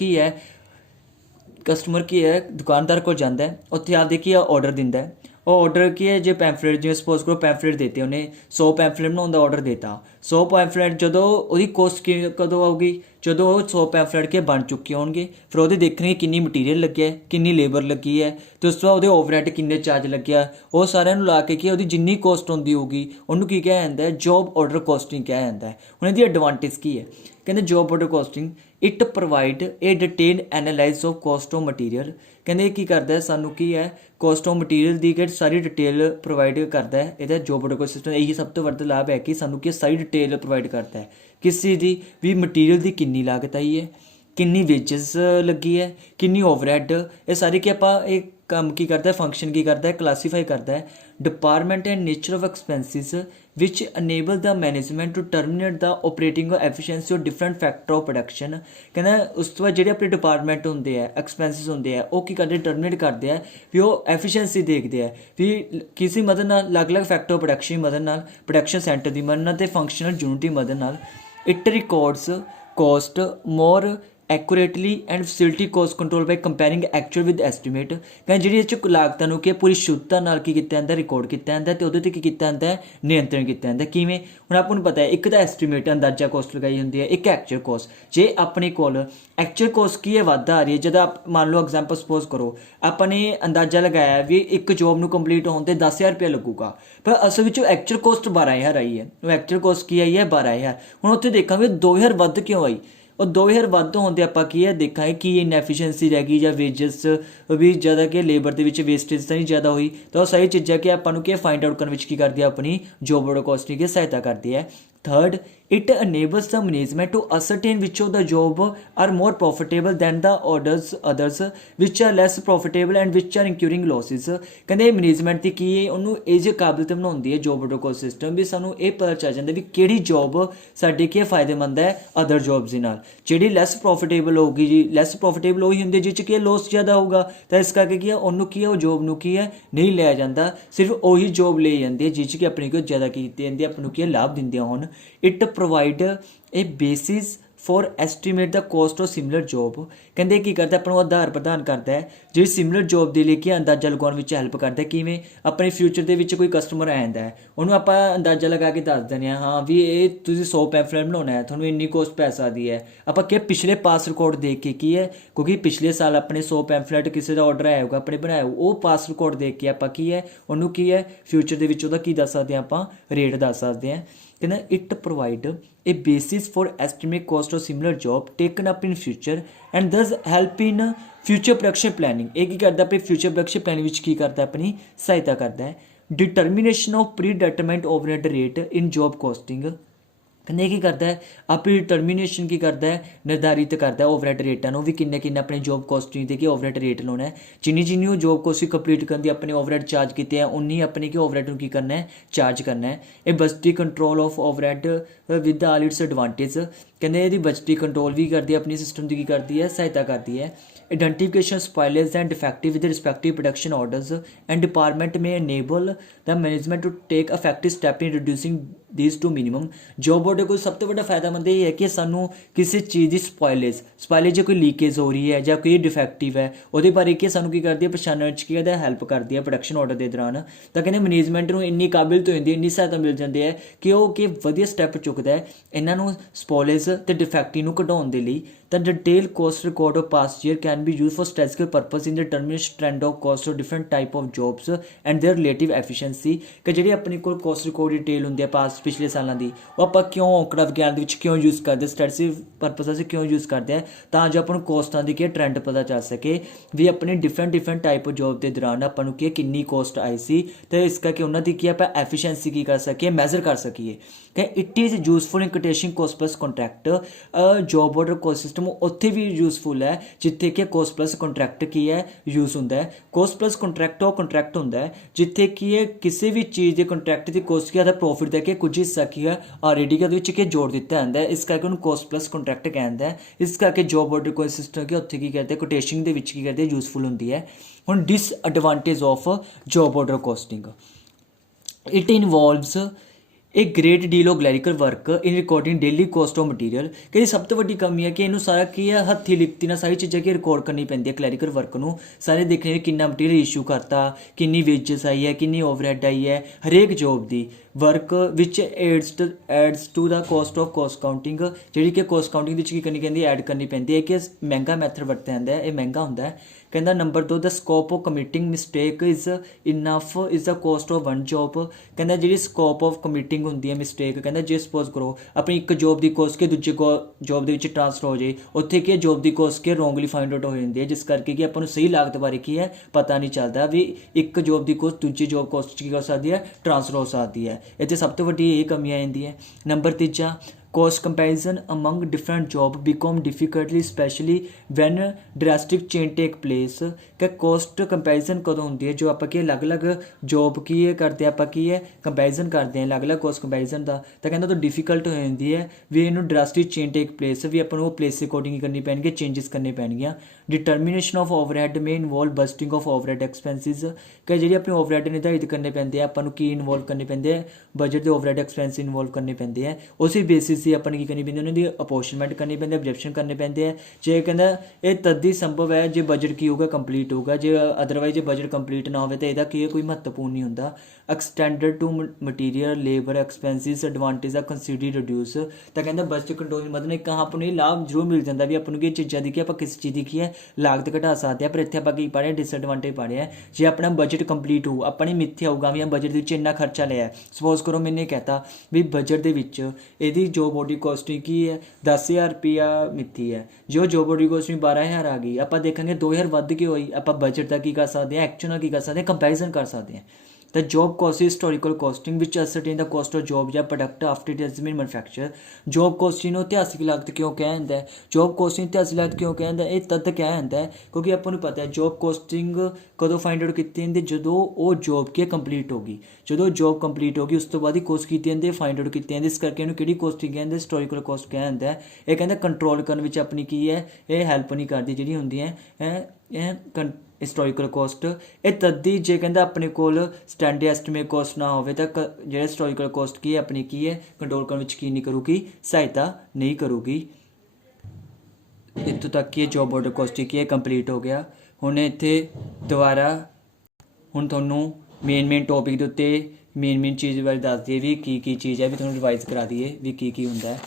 ਕੀ ਹੈ ਦੁਕਾਨਦਾਰ ਕੋਲ ਜਾਂਦਾ ਹੈ, ਉੱਥੇ ਆਪਦੇ ਕੀ ਆ ਆਰਡਰ ਦਿੰਦਾ ਹੈ। ਉਹ ਆਰਡਰ ਕੀ ਹੈ ਜੇ ਪੈਂਫਲੇਟ ਜਿਵੇਂ ਸਪੋਜ਼ ਕਰੋ ਪੈਂਫਲੇਟ ਦਿੱਤੇ ਉਹਨੇ 100 ਪੈਂਫਲੇਟ ਬਣਾਉਣ ਦਾ ਆਰਡਰ ਦਿੱਤਾ। 100 ਪੈਂਫਲੇਟ ਜਦੋਂ ਉਹਦੀ ਕੋਸਟ ਕਦੋਂ ਆਊਗੀ, ਜਦੋਂ ਉਹ 100 ਪੈਂਫਲੇਟ ਕੇ ਬਣ ਚੁੱਕੇ ਹੋਣਗੇ। ਫਿਰ ਉਹਦੇ ਦੇਖਣਗੇ ਕਿੰਨੀ ਮਟੀਰੀਅਲ ਲੱਗਿਆ, ਕਿੰਨੀ ਲੇਬਰ ਲੱਗੀ ਹੈ, ਅਤੇ ਉਸ ਤੋਂ ਬਾਅਦ ਉਹਦੇ ਓਵਰਹੈਡ ਕਿੰਨੇ ਚਾਰਜ ਲੱਗਿਆ, ਉਹ ਸਾਰਿਆਂ ਨੂੰ ਲਾ ਕੇ ਕੀ ਉਹਦੀ ਜਿੰਨੀ ਕੋਸਟ ਹੁੰਦੀ ਹੋਊਗੀ ਉਹਨੂੰ ਕੀ ਕਿਹਾ ਜਾਂਦਾ, ਜੋਬ ਆਰਡਰ ਕੋਸਟਿੰਗ ਕਿਹਾ ਜਾਂਦਾ। ਹੁਣ ਇਹਦੀ ਐਡਵਾਂਟੇਜ ਕੀ ਹੈ, ਕਹਿੰਦੇ job order costing it provide A detailed analyse of cost of material. ਕਹਿੰਦੇ ਇਹ ਕੀ ਕਰਦਾ ਸਾਨੂੰ ਕੀ ਹੈ ਕੋਸਟ ਆਫ ਮਟੀਰੀਅਲ ਦੀ ਕਿ ਸਾਰੀ ਡਿਟੇਲ ਪ੍ਰੋਵਾਈਡ ਕਰਦਾ ਹੈ। ਇਹਦਾ ਜੋਬ ਆਰਡਰ ਕੋਸਟ ਸਿਸਟਮ ਇਹੀ ਸਭ ਤੋਂ ਵੱਡਾ ਲਾਭ ਹੈ ਕਿ ਸਾਨੂੰ ਕੀ ਸਾਰੀ ਡਿਟੇਲ ਪ੍ਰੋਵਾਈਡ ਕਰਦਾ ਹੈ ਕਿਸ ਚੀਜ਼ ਦੀ, ਵੀ ਮਟੀਰੀਅਲ ਦੀ ਕਿੰਨੀ ਲਾਗਤ ਆਈ ਹੈ, ਕਿੰਨੀ ਵੇਜਸ ਲੱਗੀ ਹੈ, ਕਿੰਨੀ ਓਵਰਹੈਡ, ਇਹ ਸਾਰੇ ਕੀ ਆਪਾਂ ਇਹ ਕੰਮ ਕੀ ਕਰਦਾ ਫੰਕਸ਼ਨ ਕੀ ਕਰਦਾ ਕਲਾਸੀਫਾਈ ਕਰਦਾ ਹੈ। Department and nature of expenses which enable the management to terminate the operating efficiency or different factor of production. ਕਹਿੰਦਾ ਉਸ ਤੋਂ ਬਾਅਦ ਜਿਹੜੇ ਆਪਣੇ ਡਿਪਾਰਟਮੈਂਟ ਹੁੰਦੇ ਆ ਐਕਸਪੈਂਸਿਸ ਹੁੰਦੇ ਆ ਉਹ ਕੀ ਕਰਦੇ ਟਰਮੀਨੇਟ ਕਰਦੇ ਆ ਵੀ ਉਹ ਐਫੀਸ਼ੀਐਂਸੀ ਦੇਖਦੇ ਆ ਵੀ ਕਿਸੇ ਮਦਦ ਨਾਲ ਅਲੱਗ-ਅਲੱਗ ਫੈਕਟਰ ਆਫ ਪ੍ਰੋਡਕਸ਼ਨ ਦੀ ਮਦਦ ਨਾਲ, ਪ੍ਰੋਡਕਸ਼ਨ ਸੈਂਟਰ ਦੀ ਮਦਦ ਨਾਲ ਅਤੇ ਫੰਕਸ਼ਨਲ ਯੂਨਿਟ ਦੀ ਮਦਦ ਨਾਲ it records cost more accurately and facility cost control by comparing actual with estimate. ਕਹਿੰਦੇ ਜਿਹੜੀ ਇਹ 'ਚ ਲਾਗਤਾਂ ਨੂੰ ਕਿ ਪੂਰੀ ਸ਼ੁੱਧਤਾ ਨਾਲ ਕੀ ਕੀਤਾ ਜਾਂਦਾ ਰਿਕਾਰਡ ਕੀਤਾ ਜਾਂਦਾ ਅਤੇ ਉਹਦੇ 'ਤੇ ਕੀ ਕੀਤਾ ਜਾਂਦਾ ਨਿਯੰਤਰਣ ਕੀਤਾ ਜਾਂਦਾ। ਕਿਵੇਂ, ਹੁਣ ਆਪਾਂ ਨੂੰ ਪਤਾ ਹੈ ਇੱਕ ਤਾਂ ਐਸਟੀਮੇਟ ਅੰਦਾਜ਼ਾ ਕੋਸਟ ਲਗਾਈ ਹੁੰਦੀ ਹੈ, ਇੱਕ ਐਕਚੁਅਲ ਕੋਸਟ। ਜੇ ਆਪਣੇ ਕੋਲ ਐਕਚੁਅਲ ਕੋਸਟ ਕੀ ਹੈ ਵੱਧ ਆ ਰਹੀ ਹੈ, ਜਦੋਂ ਮੰਨ ਲਓ ਐਗਜ਼ਾਮਪਲ ਸਪੋਜ਼ ਕਰੋ ਆਪਾਂ ਨੇ ਅੰਦਾਜ਼ਾ ਲਗਾਇਆ ਵੀ ਇੱਕ ਜੋਬ ਨੂੰ ਕੰਪਲੀਟ ਹੋਣ 'ਤੇ 10,000 ਰੁਪਇਆ ਲੱਗੂਗਾ, ਪਰ ਅਸਲ ਵਿੱਚ ਐਕਚੁਅਲ ਕੋਸਟ 12,000 ਆਈ ਹੈ। ਉਹ ਐਕਚੁਅਲ ਕੋਸਟ ਕੀ ਆਈ ਹੈ 12,000। ਹੁਣ ਉੱਥੇ ਦੇਖਾਂਗੇ 2,000 ਵੱਧ ਕਿਉਂ ਆਈ, ਉਹ 2,000 ਵੱਧ ਹੋਣ 'ਤੇ ਆਪਾਂ ਕੀ ਹੈ ਦੇਖਾਂਗੇ ਕੀ ਇਨਐਫੀਸ਼ੀਐਂਸੀ ਰਹਿ ਗਈ ਜਾਂ ਵੇਜਸ ਵੀ ਜ਼ਿਆਦਾ ਕਿ ਲੇਬਰ ਦੇ ਵਿੱਚ ਵੇਸਟੇਜ ਤਾਂ ਨਹੀਂ ਜ਼ਿਆਦਾ ਹੋਈ। ਤਾਂ ਉਹ ਸਾਰੀ ਚੀਜ਼ਾਂ ਕਿ ਆਪਾਂ ਨੂੰ ਕੀ ਫਾइंड आउट ਕਰਨ ਵਿੱਚ ਕੀ ਕਰਦੀ ਹੈ ਆਪਣੀ ਜੋਬ ਆਰਡਰ ਕੋਸਟਿੰਗ ਦੀ ਸਹਾਇਤਾ ਕਰਦੀ ਹੈ। Third, it enables the management to ascertain which of the job are more profitable than the others which are less profitable and which are incurring losses। ਕਹਿੰਦੇ ਮੈਨੇਜਮੈਂਟ ਦੀ ਕੀ ਹੈ ਉਹਨੂੰ ਇਹ ਜਿਹੀ ਕਾਬਲੀਅਤ ਬਣਾਉਂਦੀ ਹੈ ਜੋਬ ਆਰਡਰ ਕੋਸਟ ਸਿਸਟਮ ਵੀ ਸਾਨੂੰ ਇਹ ਪਤਾ ਚੱਲ ਜਾਂਦਾ ਵੀ ਕਿਹੜੀ ਜੋਬ ਸਾਡੇ ਕੀ ਫਾਇਦੇਮੰਦ ਹੈ ਅਦਰ ਜੋਬਸ ਦੇ ਨਾਲ। ਜਿਹੜੀ ਲੈਸ ਪ੍ਰੋਫਿਟੇਬਲ ਹੋਊਗੀ ਜੀ ਲੈਸ ਪ੍ਰੋਫਿਟੇਬਲ ਉਹੀ ਹੁੰਦੀ ਜਿਸ 'ਚ ਕੀ ਲੋਸ ਜ਼ਿਆਦਾ ਹੋਊਗਾ, ਤਾਂ ਇਸ ਕਰਕੇ ਕੀ ਹੈ ਉਹਨੂੰ ਕੀ ਹੈ ਉਹ ਜੋਬ ਨੂੰ ਕੀ ਹੈ ਨਹੀਂ ਲਿਆ ਜਾਂਦਾ, ਸਿਰਫ ਉਹੀ ਜੋਬ ਲਈ ਜਾਂਦੀ ਹੈ ਜਿਸ 'ਚ ਕਿ ਆਪਣੀ ਕੋਈ ਜ਼ਿਆਦਾ ਕੀਤੀ ਜਾਂਦੀ ਹੈ ਆਪਾਂ ਨੂੰ ਕੀ ਲਾਭ ਦਿੰਦੀਆਂ ਹੋਣ। It provide a basis for estimate the cost of similar job. ਕਹਿੰਦੇ ਕੀ ਕਰਦਾ ਆਪਾਂ ਨੂੰ ਆਧਾਰ ਪ੍ਰਦਾਨ ਕਰਦਾ ਹੈ ਜਿਹੜੀ ਸਿਮਿਲਰ ਜੋਬ ਦੇ ਲਈ ਕੀ ਅੰਦਾਜ਼ਾ ਲਗਾਉਣ ਵਿੱਚ ਹੈਲਪ ਕਰਦਾ। ਕਿਵੇਂ, ਆਪਣੇ ਫਿਊਚਰ ਦੇ ਵਿੱਚ ਕੋਈ ਕਸਟਮਰ ਆ ਜਾਂਦਾ ਹੈ ਉਹਨੂੰ ਆਪਾਂ ਅੰਦਾਜ਼ਾ ਲਗਾ ਕੇ ਦੱਸ ਦਿੰਦੇ ਹਾਂ ਵੀ ਇਹ ਤੁਸੀਂ 100 ਪੈਂਫਲੇਟ ਬਣਾਉਣਾ ਹੈ ਤੁਹਾਨੂੰ ਇੰਨੀ ਕੋਸਟ ਪੈ ਸਕਦੀ ਹੈ। ਆਪਾਂ ਕੀ ਪਿਛਲੇ ਪਾਸ ਰਿਕਾਰਡ ਦੇਖ ਕੇ ਕੀ ਹੈ ਕਿਉਂਕਿ ਪਿਛਲੇ ਸਾਲ ਆਪਣੇ 100 ਪੈਂਫਲੇਟ ਕਿਸੇ ਦਾ ਆਰਡਰ ਆਇਆ ਹੋਊਗਾ ਆਪਣੇ ਬਣਾਇਆ ਉਹ ਪਾਸ ਰਿਕਾਰਡ ਦੇਖ ਕੇ ਆਪਾਂ ਕੀ ਹੈ ਉਹਨੂੰ ਕੀ ਹੈ ਫਿਊਚਰ ਦੇ ਵਿੱਚ ਉਹਦਾ ਕੀ ਦੱਸ ਸਕਦੇ ਹਾਂ ਆਪਾਂ ਰੇਟ ਦੱਸ ਸਕਦੇ ਹਾਂ। ਕਹਿੰਦਾ it provide a basis for estimate cost of similar job taken up in future and this help in future production planning. ਇਹ ਕੀ ਕਰਦਾ ਆਪਣੇ ਫਿਊਚਰ ਪ੍ਰੋਡਕਸ਼ਨ ਪਲੈਨਿੰਗ ਵਿੱਚ ਕੀ ਕਰਦਾ ਆਪਣੀ ਸਹਾਇਤਾ ਕਰਦਾ ਹੈ। Determination of pre determined overhead rate in job costing. ਕਹਿੰਦੇ ਕੀ ਕਰਦਾ ਹੈ, ਆਪਣੀ ਡਿਟਰਮੀਨੇਸ਼ਨ ਕੀ ਕਰਦਾ ਹੈ, ਨਿਰਧਾਰਿਤ ਕਰਦਾ ਹੈ ਓਵਰਹੈਡ ਰੇਟਾਂ ਨੂੰ, ਵੀ ਕਿੰਨੇ ਕਿੰਨੇ ਆਪਣੇ ਜੋਬ ਕੋਸਟਿੰਗ ਤੇ ਕੀ ਓਵਰਹੈਡ ਰੇਟ ਲਾਉਣਾ ਹੈ। ਜਿੰਨੀ ਉਹ ਜੋਬ ਕੋਸਟਿੰਗ ਕੰਪਲੀਟ ਕਰਨ ਦੀ ਆਪਣੇ ਓਵਰਹੈਡ ਚਾਰਜ ਕੀਤੇ ਆ, ਉਨੀ ਆਪਣੇ ਕੀ ਓਵਰਹੈਡ ਨੂੰ ਕੀ ਕਰਨਾ ਹੈ, ਚਾਰਜ ਕਰਨਾ ਹੈ। ਇਹ ਬਜਟੀ control of overhead with all its advantage, ਕਹਿੰਦੇ ਇਹਦੀ ਬਜਟੀ ਕੰਟਰੋਲ ਵੀ ਕਰਦੀ ਹੈ, ਆਪਣੀ ਸਿਸਟਮ ਦੀ ਕੀ ਕਰਦੀ ਹੈ, ਸਹਾਇਤਾ ਕਰਦੀ ਹੈ। Identification spoilers and defective with respective production orders, and department may enable the management to take effective step in reducing these to minimum। Job order कोई सब तो बड़ा फायदामंद ये है कि सानू किसी चीज़ की स्पॉयलेज जो कोई लीकेज हो रही है या कोई डिफेक्टिव है ਉਹਦੇ ਬਾਰੇ ਕੀ ਸਾਨੂੰ ਕੀ ਕਰਦੀ ਹੈ, ਪਛਾਣਨ 'ਚ ਕੀ ਕਰਦਾ, ਹੈਲਪ ਕਰਦੀ ਹੈ ਪ੍ਰੋਡਕਸ਼ਨ ਆਰਡਰ ਦੇ ਦੌਰਾਨ। ਤਾਂ ਕਹਿੰਦੇ ਮੈਨੇਜਮੈਂਟ ਨੂੰ ਇੰਨੀ ਕਾਬਿਲਤ ਹੋ ਜਾਂਦੀ ਹੈ, ਇੰਨੀ ਸਹਾਇਤਾ ਮਿਲ ਜਾਂਦੀ ਹੈ ਕਿ ਉਹ ਕਿ ਵਧੀਆ ਸਟੈਪ ਚੁੱਕਦਾ ਹੈ ਇਹਨਾਂ ਨੂੰ ਸਪੋਇਲੇਜ ਤੇ ਡਿਫੈਕਟਿਵ ਨੂੰ ਘਟਾਉਣ ਦੇ ਲਈ। ਤਾਂ detail cost record of past year can be use for statistical purpose in determination trend of cost of different type of jobs and there relative efficiency. कि ਜਿਹੜੀ ਆਪਣੇ ਕੋਲ ਕੋਸਟ ਰਿਕਾਰਡ ਡਿਟੇਲ ਹੁੰਦੀ ਹੈ ਪਾਸਟ ਪਿਛਲੇ ਸਾਲਾਂ ਦੀ, ਉਹ ਆਪਾਂ ਕਿਉਂ ਅੰਕੜਾ ਵਿਗਿਆਨ ਦੇ ਵਿੱਚ ਕਿਉਂ ਯੂਜ਼ ਕਰਦੇ, ਸਟੈਟਿਸਟਿਕਲ ਪਰਪਸ ਅਸੀਂ ਕਿਉਂ ਯੂਜ਼ ਕਰਦੇ ਆ, ਤਾਂ ਜੋ ਆਪਾਂ ਨੂੰ ਕੋਸਟਾਂ ਦੀ ਕੀ ਟ੍ਰੈਂਡ ਪਤਾ ਚੱਲ ਸਕੇ ਵੀ ਆਪਣੇ ਡਿਫਰੈਂਟ ਟਾਈਪ ਆਫ ਜੋਬ ਦੇ ਦੌਰਾਨ ਆਪਾਂ ਨੂੰ ਕੀ ਕਿੰਨੀ ਕੋਸਟ ਆਈ ਸੀ, ਤੇ ਇਸ ਕਰਕੇ ਉਹਨਾਂ ਦੀ ਕੀ ਆਪਾਂ ਐਫੀਸ਼ੀਐਂਸੀ ਕੀ ਕਰ ਸਕੀਏ, ਮੈਜ਼ਰ ਕਰ ਸਕੀਏ। ਕਿ it is useful in quotation cost plus contract. Job order cost system ਉੱਥੇ ਵੀ ਯੂਜ਼ਫੁਲ ਹੈ ਜਿੱਥੇ ਕਿ ਕੋਸਟ ਪਲਸ ਕੰਟਰੈਕਟ ਕੀ ਹੈ, ਯੂਜ਼ ਹੁੰਦਾ ਹੈ। ਕੋਸਟ ਪਲਸ ਕੰਟਰੈਕਟ ਉਹ ਕੰਟਰੈਕਟ ਹੁੰਦਾ ਹੈ ਜਿੱਥੇ ਕੀ ਹੈ ਕਿਸੇ ਵੀ ਚੀਜ਼ ਦੇ ਕੰਟਰੈਕਟ ਦੀ ਕੋਸਟ ਕੀ ਆਦਾ ਪ੍ਰੋਫਿਟ ਦਾ ਕਿ ਕੁਝ ਹਿੱਸਾ ਕੀ ਹੈ ਆਲਰੇਡੀ ਉਹਦੇ ਵਿੱਚ ਕੀ ਜੋੜ ਦਿੱਤਾ ਜਾਂਦਾ ਹੈ, ਇਸ ਕਰਕੇ ਉਹਨੂੰ ਕੋਸਟ ਪਲਸ ਕੰਟਰੈਕਟ ਕਹਿੰਦਾ ਹੈ। ਇਸ ਕਰਕੇ ਜੋਬ ਆਰਡਰ ਕੋਸਟ ਸਿਸਟਮ ਕੀ ਉੱਥੇ ਕੀ ਕਰਦੇ, ਕੋਟੇਸ਼ਨ ਦੇ ਵਿੱਚ ਕੀ ਕਰਦੇ, ਯੂਜ਼ਫੁਲ ਹੁੰਦੀ ਹੈ। ਹੁਣ disadvantage of job order costing, it involves ਇਹ great deal of clerical work in recording daily cost of material. ਕਿ ਸਭ ਤੋਂ ਵੱਡੀ ਕਮੀ ਹੈ ਕਿ ਇਹਨੂੰ ਸਾਰਾ ਕੀ ਹੈ, ਹੱਥੀਂ ਲਿਖਤੀ ਨਾਲ ਸਾਰੀ ਚੀਜ਼ਾਂ ਕੀ ਰਿਕਾਰਡ ਕਰਨੀ ਪੈਂਦੀ ਹੈ ਕਲੈਰੀਕਲ ਵਰਕ ਨੂੰ। ਸਾਰੇ ਦੇਖਣੇ ਵੀ ਕਿੰਨਾ ਮਟੀਰੀਅਲ ਇਸ਼ੂ ਕਰਤਾ, ਕਿੰਨੀ ਵੇਜਸ ਆਈ ਹੈ, ਕਿੰਨੀ ਓਵਰਹੈਡ ਆਈ ਹੈ, ਹਰੇਕ ਜੋਬ ਦੀ ਵਰਕ ਵਿੱਚ adds to the cost of cost counting, ਜਿਹੜੀ ਕਿ ਕੋਸਟ ਕਾਊਂਟਿੰਗ ਦੇ ਵਿੱਚ ਕੀ ਕਰਨੀ ਪੈਂਦੀ ਹੈ, ਐਡ ਕਰਨੀ ਪੈਂਦੀ ਹੈ। ਕਿ ਮਹਿੰਗਾ ਮੈਥਡ ਵਰਤਿਆ ਜਾਂਦਾ ਹੈ, ਇਹ ਮਹਿੰਗਾ ਹੁੰਦਾ ਹੈ। ਕਹਿੰਦਾ number 2 the scope of committing mistake is enough is the cost of one job. ਕਹਿੰਦਾ ਜਿਹੜੀ ਸਕੋਪ ਆਫ ਕਮਿਟਿੰਗ ਹੁੰਦੀ ਹੈ ਮਿਸਟੇਕ, ਕਹਿੰਦਾ ਜੇ ਸਪੋਜ਼ ਕਰੋ ਆਪਣੀ ਇੱਕ ਜੋਬ ਦੀ ਕੋਸਟ ਕੇ ਦੂਜੇ ਜੋਬ ਦੇ ਵਿੱਚ ਟ੍ਰਾਂਸਫਰ ਹੋ ਜਾਏ, ਉੱਥੇ ਕੀ ਜੋਬ ਦੀ ਕੋਸਟ ਕੇ ਰੋਂਗਲੀ ਫਾਈਂਡ ਆਊਟ ਹੋ ਜਾਂਦੀ ਹੈ, ਜਿਸ ਕਰਕੇ ਕਿ ਆਪਾਂ ਨੂੰ ਸਹੀ ਲਾਗਤ ਬਾਰੇ ਕੀ ਹੈ ਪਤਾ ਨਹੀਂ ਚੱਲਦਾ ਵੀ ਇੱਕ ਜੋਬ ਦੀ ਕੋਸਟ ਦੂਜੀ ਜੋਬ ਕੋਸਟ 'ਚ ਕੀ ਕਰ ਸਕਦੀ ਹੈ, ਟ੍ਰਾਂਸਫਰ ਹੋ ਸਕਦੀ ਹੈ। ਇੱਥੇ ਸਭ ਤੋਂ ਵੱਡੀ ਇਹ ਕਮੀ ਆ ਜਾਂਦੀ ਹੈ। Number 3 cost comparison among different job become difficultly especially when drastic change take place। ਕਿ ਕੋਸਟ ਕੰਪੈਰੀਜ਼ਨ ਕਦੋਂ ਹੁੰਦੀ ਹੈ, ਜੋ ਆਪਾਂ ਕੀ ਅਲੱਗ-ਅਲੱਗ ਜੋਬ ਕੀ ਹੈ ਕਰਦੇ ਆਪਾਂ ਕੀ ਹੈ ਕੰਪੈਰੀਜ਼ਨ ਕਰਦੇ ਹਾਂ ਅਲੱਗ-ਅਲੱਗ ਕੋਸਟ ਕੰਪੈਰੀਜ਼ਨ ਦਾ, ਤਾਂ ਕਹਿੰਦਾ ਤਾਂ ਡਿਫੀਕਲਟ ਹੋ ਜਾਂਦੀ ਹੈ ਵੀ ਇਹਨੂੰ ਡਰਾਸਟਿਕ ਚੇਂਜ ਟੇਕ ਪਲੇਸ, ਵੀ ਆਪਾਂ ਨੂੰ ਉਹ ਪਲੇਸ ਅਕੋਰਡਿੰਗ ਕਰਨੀ ਪੈਣਗੇ, ਚੇਂਜਸ ਕਰਨੇ ਪੈਣਗੀਆਂ। Determination of overhead may involve busting of overhead expenses. ਕਿ ਜਿਹੜੀ ਆਪਣੇ ਓਵਰਹੈਡ ਨਿਰਧਾਰਿਤ ਕਰਨੇ ਪੈਂਦੇ ਆ, ਆਪਾਂ ਨੂੰ ਕੀ ਇਨਵੋਲਵ ਕਰਨੇ ਪੈਂਦੇ ਆ, ਬਜਟ ਦੇ ਓਵਰਹੈਡ ਐਕਸਪੈਂਸ ਇਨਵੋਲਵ ਕਰਨੇ ਪੈਂਦੇ ਆ। ਉਸੇ ਬੇਸਿਸ ਦੀ ਆਪਾਂ ਨੂੰ ਕੀ ਕਰਨੀ ਪੈਂਦੀ, ਉਹਨਾਂ ਦੀ ਅਪੋਰਸ਼ਨਮੈਂਟ ਕਰਨੀ ਪੈਂਦੀ, ਆਬਜੈਕਸ਼ਨ ਕਰਨੇ ਪੈਂਦੇ ਆ। ਜੇ ਕਹਿੰਦਾ ਇਹ ਤਦ ਹੀ ਸੰਭਵ ਹੈ ਜੇ ਬਜਟ ਕੀ ਹੋਊਗਾ, ਕੰਪਲੀਟ ਹੋਊਗਾ, ਜੇ ਅਦਰਵਾਈਜ਼ ਜੇ ਬਜਟ ਕੰਪਲੀਟ ਨਾ ਹੋਵੇ ਤਾਂ ਇਹਦਾ ਕੀ ਕੋਈ ਮਹੱਤਵਪੂਰਨ ਨਹੀਂ ਹੁੰਦਾ। Extended to material labour expenses advantage a considerably reduce. ਤਾਂ ਕਹਿੰਦਾ ਬਜਟ ਕੰਟਰੋਲ ਦੀ ਮਦਦ ਨਾਲ ਇੱਕ ਆਪਾਂ ਨੂੰ ਇਹ ਲਾਭ ਜ਼ਰੂਰ ਮਿਲ ਜਾਂਦਾ ਵੀ ਆਪਾਂ ਨੂੰ ਕੀ ਚੀਜ਼ਾਂ ਦੀ ਕੀ ਆਪਾਂ ਕਿਸ ਚੀਜ਼ ਦੀ ਕੀ ਹੈ ਲਾਗਤ ਘਟਾ ਸਕਦੇ ਹਾਂ। ਪਰ ਇੱਥੇ ਆਪਾਂ ਕੀ ਪੜ੍ਹਿਆ, ਡਿਸਐਡਵਾਂਟੇਜ ਪੜ੍ਹਿਆ। ਜੇ ਆਪਣਾ ਬਜਟ ਕੰਪਲੀਟ ਹੋਊ, ਆਪਣੀ ਮਿੱਥੇ ਆਊਗਾ ਵੀ ਬਜਟ ਦੇ ਵਿੱਚ ਇੰਨਾ ਖਰਚਾ ਲਿਆ, ਸਪੋਜ਼ ਕਰੋ ਮੈਨੇ ਕਹਿਤਾ ਵੀ ਬਜਟ ਦੇ ਵਿੱਚ ਇਹਦੀ ਜੋਬ ਬੋਡੀ ਕੋਸਟਿੰਗ ਕੀ ਹੈ 10,000 ਰੁਪਇਆ ਮਿੱਥੀ ਹੈ, ਜੋ ਜੋਬ ਬੋਡੀ ਕੋਸਟਿੰਗ 12,000 ਆ ਗਈ, ਆਪਾਂ ਦੇਖਾਂਗੇ 2,000 ਵੱਧ ਕੇ ਹੋਈ, ਆਪਾਂ ਬਜਟ ਦਾ ਕੀ ਕਰ ਸਕਦੇ ਹਾਂ, ਐਕਚੁਅਲ ਨਾਲ ਕੀ ਕਰ ਸਕਦੇ ਹਾਂ, ਕੰਪੈਰੀਜ਼ਨ ਕਰ ਸਕਦੇ ਹਾਂ। The job cost is historical costing which ascertain the cost of job ਜਾਂ product after it has been manufactured। job costing ਨੂੰ ਇਤਿਹਾਸਿਕ ਲਾਗਤ ਕਿਉਂ ਕਿਹਾ ਜਾਂਦਾ ਹੈ, job costing ਇਤਿਹਾਸਿਕ ਲਾਗਤ ਕਿਉਂ ਕਿਹਾ ਜਾਂਦਾ, ਇਹ ਤਦ ਕਿਹਾ ਜਾਂਦਾ ਹੈ ਕਿਉਂਕਿ ਆਪਾਂ ਨੂੰ ਪਤਾ ਹੈ job costing ਕਦੋਂ ਫਾਈਂਡ ਆਊਟ ਕੀਤੀ ਜਾਂਦੀ, ਜਦੋਂ ਉਹ ਜੋਬ ਕੀ ਕੰਪਲੀਟ ਹੋ ਗਈ, ਜਦੋਂ ਜੋਬ ਕੰਪਲੀਟ ਹੋ ਗਈ ਉਸ ਤੋਂ ਬਾਅਦ ਹੀ ਕੋਸਟ ਕੀਤੀ ਜਾਂਦੀ, ਫਾਈਂਡ ਆਊਟ ਕੀਤੀ ਜਾਂਦੀ। ਇਸ ਕਰਕੇ ਇਹਨੂੰ ਕਿਹੜੀ ਕੋਸਟਿੰਗ ਕਹਿੰਦੇ, ਹਿਸਟੋਰੀਕਲ ਕੋਸਟ ਕਿਹਾ ਜਾਂਦਾ ਹੈ। ਇਹ ਕਹਿੰਦਾ ਕੰਟਰੋਲ ਕਰਨ ਵਿੱਚ ਆਪਣੀ ਕੀ ਹੈ, ਇਹ ਹੈਲਪ ਨਹੀਂ ਕਰਦੀ, ਜਿਹੜੀ ਹੁੰਦੀ ਹੈ ਹਿਸਟੋਰੀਕਲ ਕੋਸਟ। ਇਹ ਤੱਦੀ ਜੇ ਕਹਿੰਦਾ ਆਪਣੇ ਕੋਲ ਸਟੈਂਡਰਡ ਐਸਟੀਮੇਟ ਕੋਸਟ ਨਾ ਹੋਵੇ ਤਾਂ ਜਿਹੜਾ ਹਿਸਟੋਰੀਕਲ ਕੋਸਟ ਕੀ ਹੈ ਆਪਣੀ ਕੀ ਹੈ ਕੰਟਰੋਲ ਕਰਨ ਵਿੱਚ ਕੀ ਨਹੀਂ ਕਰੂਗੀ, ਸਹਾਇਤਾ ਨਹੀਂ ਕਰੂਗੀ। ਇੱਥੋਂ ਤੱਕ ਕੀ ਜੋਬ ਆਰਡਰ ਕੋਸਟ ਕੀ ਹੈ ਕੰਪਲੀਟ ਹੋ ਗਿਆ। ਹੁਣ ਇੱਥੇ ਦੁਬਾਰਾ ਹੁਣ ਤੁਹਾਨੂੰ ਮੇਨ ਟੌਪਿਕ ਦੇ ਉੱਤੇ ਮੇਨ ਚੀਜ਼ ਬਾਰੇ ਦੱਸ ਦਈਏ ਵੀ ਕੀ ਚੀਜ਼ ਹੈ, ਵੀ ਤੁਹਾਨੂੰ ਰਿਵਾਈਜ਼ ਕਰਾ ਦਈਏ ਵੀ ਕੀ ਹੁੰਦਾ ਹੈ।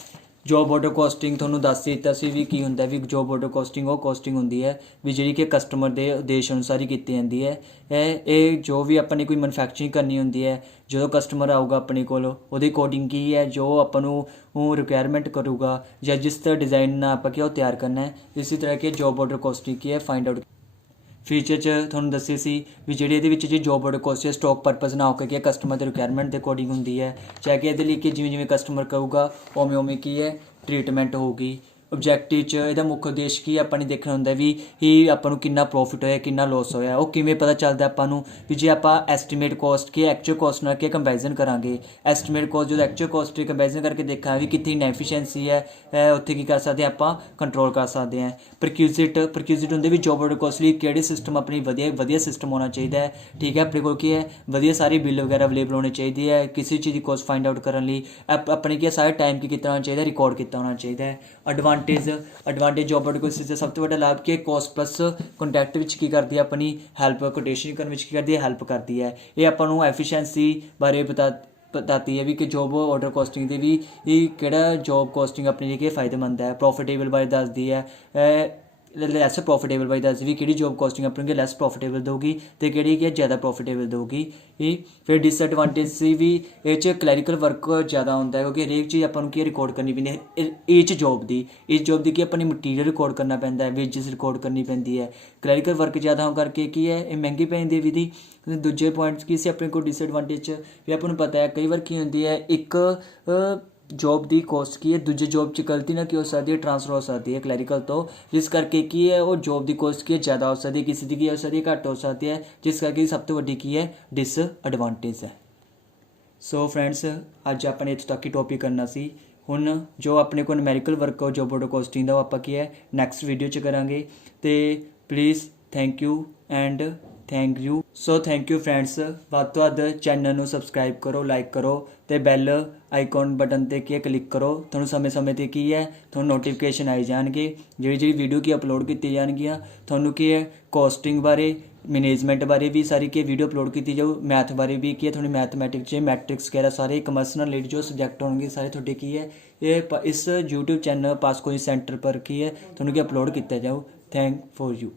ਜੋਬ ਆਰਡਰ ਕੋਸਟਿੰਗ ਤੁਹਾਨੂੰ ਦੱਸ ਦਿੱਤਾ ਸੀ ਵੀ ਕੀ ਹੁੰਦਾ, ਵੀ ਜੋਬ ਆਰਡਰ ਕੋਸਟਿੰਗ ਉਹ ਕੋਸਟਿੰਗ ਹੁੰਦੀ ਹੈ ਵੀ ਜਿਹੜੀ ਕਿ ਕਸਟਮਰ ਦੇ ਉਦੇਸ਼ ਅਨੁਸਾਰ ਹੀ ਕੀਤੀ ਜਾਂਦੀ ਹੈ। ਇਹ ਜੋ ਵੀ ਆਪਾਂ ਨੇ ਕੋਈ ਮੈਨੂਫੈਕਚਰਿੰਗ ਕਰਨੀ ਹੁੰਦੀ ਹੈ, ਜਦੋਂ ਕਸਟਮਰ ਆਊਗਾ ਆਪਣੇ ਕੋਲ ਉਹਦੇ ਅਕੋਰਡਿੰਗ ਕੀ ਹੈ ਜੋ ਆਪਾਂ ਨੂੰ ਉਹ ਰਿਕੁਆਇਰਮੈਂਟ ਕਰੂਗਾ ਜਾਂ ਜਿਸ ਤਰ੍ਹਾਂ ਡਿਜ਼ਾਈਨ ਨਾਲ ਆਪਾਂ ਕੀ ਉਹ ਤਿਆਰ ਕਰਨਾ ਹੈ। ਇਸੇ ਤਰ੍ਹਾਂ ਕਿ ਜੋਬ ਆਰਡਰ ਕੋਸਟਿੰਗ ਕੀ ਹੈ ਫਾइंड आउट। ਫੀਚਰ 'ਚ ਤੁਹਾਨੂੰ ਦੱਸੇ ਸੀ ਵੀ ਜਿਹੜੇ ਇਹਦੇ ਵਿੱਚ ਜੇ job order cost stock purpose ਨਾ ਹੋ ਕੇ ਕਸਟਮਰ ਦੇ ਰਿਕੁਆਇਰਮੈਂਟ ਦੇ ਅਕੋਰਡਿੰਗ ਹੁੰਦੀ ਹੈ, ਚਾਹੇ ਕਿ ਇਹਦੇ ਲਈ ਕਿ ਜਿਵੇਂ ਜਿਵੇਂ ਕਸਟਮਰ ਕਹੂਗਾ ਉਵੇਂ ਉਵੇਂ ਕੀ ਹੈ ਟ੍ਰੀਟਮੈਂਟ ਹੋਊਗੀ। ਓਬਜੈਕਟਿਵ 'ਚ ਇਹਦਾ ਮੁੱਖ ਉਦੇਸ਼ ਕੀ ਆਪਾਂ ਨੇ ਦੇਖਣਾ ਹੁੰਦਾ ਵੀ ਇਹ ਆਪਾਂ ਨੂੰ ਕਿੰਨਾ ਪ੍ਰੋਫਿਟ ਹੋਇਆ ਕਿੰਨਾ ਲੋਸ ਹੋਇਆ, ਉਹ ਕਿਵੇਂ ਪਤਾ ਚੱਲਦਾ ਆਪਾਂ ਨੂੰ ਵੀ ਜੇ ਆਪਾਂ ਐਸਟੀਮੇਟ ਕੋਸਟ ਕੀ ਐਕਚੁਅਲ ਕੋਸਟ ਨਾਲ ਕੀ ਕੰਪੈਰੀਜ਼ਨ ਕਰਾਂਗੇ। ਐਸਟੀਮੇਟ ਕੋਸਟ ਜਦੋਂ ਐਕਚੁਅਲ ਕੋਸਟ ਦੀ ਕੰਪੈਰੀਜ਼ਨ ਕਰਕੇ ਦੇਖਾਂਗੇ ਵੀ ਕਿੱਥੇ ਇਨਐਫੀਸ਼ੀਐਂਸੀ ਹੈ ਉੱਥੇ ਕੀ ਕਰ ਸਕਦੇ ਆਪਾਂ ਕੰਟਰੋਲ ਕਰ ਸਕਦੇ ਹਾਂ। ਪ੍ਰਕਿਊਜ਼ਿਟ ਹੁੰਦੇ ਵੀ ਜੋਬ ਆਰਡਰ ਕੋਸਟ ਲਈ ਕਿਹੜੇ ਸਿਸਟਮ ਆਪਣੀ ਵਧੀਆ ਸਿਸਟਮ ਹੋਣਾ ਚਾਹੀਦਾ ਹੈ, ਠੀਕ ਹੈ। ਆਪਣੇ ਕੋਲ ਕੀ ਹੈ ਵਧੀਆ ਸਾਰੇ ਬਿੱਲ ਵਗੈਰਾ ਅਵੇਲੇਬਲ ਹੋਣੇ ਚਾਹੀਦੇ ਹੈ ਕਿਸੇ ਚੀਜ਼ ਦੀ ਕੋਸਟ ਫਾਈਂਡ ਆਊਟ ਕਰਨ ਲਈ। ਆਪਣੇ ਕੀ ਸਾਰੇ ਟਾਈਮ ਕੀ ਕੀਤਾ ਹੋਣਾ ਚਾਹੀਦਾ, ਰਿਕਾਰਡ ਕੀਤਾ ਹੋਣਾ ਚਾਹੀਦਾ ਹੈ। ਐਡਵਾਂਟੇਜ ਜੋਬ ਆਰਡਰ ਕੋਸਟ ਦਾ ਸਭ ਤੋਂ ਵੱਡਾ ਲਾਭ ਕੀ ਹੈ ਕੋਸਟ ਪਲੱਸ ਕੰਟੈਕਟ ਵਿੱਚ ਕੀ ਕਰਦੀ ਹੈ ਆਪਣੀ ਹੈਲਪ, ਕੋਟੇਸ਼ਨ ਕਰਨ ਵਿੱਚ ਕੀ ਕਰਦੀ ਹੈ ਹੈਲਪ ਕਰਦੀ ਹੈ। ਇਹ ਆਪਾਂ ਨੂੰ ਐਫੀਸ਼ੀਐਂਸੀ ਬਾਰੇ बताती है भी कि जॉब ऑर्डर कॉस्टिंग ਦੇ ਵੀ ਕਿਹੜਾ ਜੋਬ ਕੋਸਟਿੰਗ ਆਪਣੇ ਲਈ ਕਿ ਫਾਇਦੇਮੰਦ ਹੈ। ਪ੍ਰੋਫਿਟੇਬਲ ਬਾਰੇ ਦੱਸਦੀ ਹੈ, ਲੈਸ ਪ੍ਰੋਫਿਟੇਬਲ ਬਾਰੇ ਦੱਸਦੀ ਵੀ ਕਿਹੜੀ ਜੋਬ ਕੋਸਟਿੰਗ ਆਪਣੇ ਲਈ ਲੈਸ ਪ੍ਰੋਫਿਟੇਬਲ ਦੇਊਗੀ ਅਤੇ ਕਿਹੜੀ ਕੀ ਜ਼ਿਆਦਾ ਪ੍ਰੋਫਿਟੇਬਲ ਦੇਊਗੀ। ਫਿਰ ਡਿਸਐਡਵਾਂਟੇਜ ਸੀ ਵੀ ਇਹ 'ਚ ਕਲੈਰੀਕਲ ਵਰਕ ਜ਼ਿਆਦਾ ਹੁੰਦਾ ਹੈ ਕਿਉਂਕਿ ਹਰੇਕ ਚੀਜ਼ ਆਪਾਂ ਨੂੰ ਕੀ ਰਿਕਾਰਡ ਕਰਨੀ ਪੈਂਦੀ ਹੈ। ਈਚ ਜੋਬ ਦੀ ਕੀ ਆਪਣੀ ਮਟੀਰੀਅਲ ਰਿਕਾਰਡ ਕਰਨਾ ਪੈਂਦਾ ਹੈ, ਵੇਜਸ ਰਿਕਾਰਡ ਕਰਨੀ ਪੈਂਦੀ ਹੈ। ਕਲੈਰੀਕਲ ਵਰਕ ਜ਼ਿਆਦਾ ਹੋਣ ਕਰਕੇ ਕੀ ਹੈ ਇਹ ਮਹਿੰਗੀ ਪੈ ਜਾਂਦੀ ਹੈ ਵਿਧੀ। ਦੂਜੇ ਪੁਆਇੰਟਸ ਕੀ ਸੀ ਆਪਣੇ ਕੋਲ ਡਿਸਐਡਵਾਂਟੇਜ 'ਚ ਵੀ ਆਪਾਂ ਨੂੰ ਪਤਾ ਹੈ ਕਈ ਵਾਰ ਕੀ ਹੁੰਦੀ ਹੈ ਇੱਕ ਜੋਬ ਦੀ ਕੋਸਟ ਕੀ ਹੈ ਦੂਜੇ ਜੋਬ 'ਚ ਗਲਤੀ ਨਾਲ ਕੀ ਹੋ ਸਕਦੀ ਹੈ ਟਰਾਂਸਫਰ ਹੋ ਸਕਦੀ ਹੈ ਕਲੈਰੀਕਲ ਤੋਂ, ਜਿਸ ਕਰਕੇ ਕੀ ਹੈ ਉਹ ਜੋਬ ਦੀ ਕੋਸਟ ਕੀ ਹੈ ਜ਼ਿਆਦਾ ਹੋ ਸਕਦੀ ਹੈ, ਕਿਸੇ ਦੀ ਕੀ ਹੋ ਸਕਦੀ ਹੈ ਘੱਟ ਹੋ ਸਕਦੀ ਹੈ, ਜਿਸ ਕਰਕੇ ਸਭ ਤੋਂ ਵੱਡੀ ਕੀ ਹੈ ਡਿਸਐਡਵਾਂਟੇਜ ਹੈ। ਸੋ ਫਰੈਂਡਸ ਅੱਜ ਆਪਾਂ ਨੇ ਇੱਥੋਂ ਤੱਕ ਹੀ ਟੌਪਿਕ ਕਰਨਾ ਸੀ। ਹੁਣ ਜੋ ਆਪਣੇ ਕੋਲ numerical work job order costing ਦਾ ਉਹ ਆਪਾਂ ਕੀ ਹੈ ਨੈਕਸਟ ਵੀਡੀਓ 'ਚ ਕਰਾਂਗੇ। ਅਤੇ please thank you and thank you. So thank you friends, ਵੱਧ ਤੋਂ ਵੱਧ ਚੈਨਲ ਨੂੰ ਸਬਸਕ੍ਰਾਈਬ ਕਰੋ, ਲਾਈਕ ਕਰੋ ਅਤੇ ਬੈਲ ਆਈਕਨ ਬਟਨ 'ਤੇ ਕੀ ਕਲਿੱਕ ਕਰੋ। ਤੁਹਾਨੂੰ ਸਮੇਂ 'ਤੇ ਕੀ ਹੈ ਤੁਹਾਨੂੰ ਨੋਟੀਫਿਕੇਸ਼ਨ ਆਈ ਜਾਣਗੇ ਜਿਹੜੀ ਵੀਡੀਓ ਕੀ ਅਪਲੋਡ ਕੀਤੀ ਜਾਣਗੀਆਂ। ਤੁਹਾਨੂੰ ਕੀ ਹੈ ਕੋਸਟਿੰਗ ਬਾਰੇ ਮੈਨੇਜਮੈਂਟ ਬਾਰੇ ਵੀ ਸਾਰੀ ਕੀ ਵੀਡੀਓ ਅਪਲੋਡ ਕੀਤੀ ਜਾਊ, ਮੈਥ ਬਾਰੇ ਵੀ ਕੀ ਹੈ ਤੁਹਾਨੂੰ ਮੈਥਮੈਟਿਕਸ 'ਚ ਮੈਟ੍ਰਿਕਸ ਵਗੈਰਾ ਸਾਰੇ ਕਮਰਸ ਨਾਲ ਰਿਲੇਟਡ ਜੋ ਸਬਜੈਕਟ ਹੋਣਗੇ ਸਾਰੇ ਤੁਹਾਡੇ ਕੀ ਹੈ ਇਹ ਇਸ YouTube ਚੈਨਲ ਪਾਸ ਕੋਚਿੰਗ ਸੈਂਟਰ ਪਰ ਕੀ ਹੈ ਤੁਹਾਨੂੰ ਕੀ ਅਪਲੋਡ ਕੀਤਾ ਜਾਊ। Thank for you.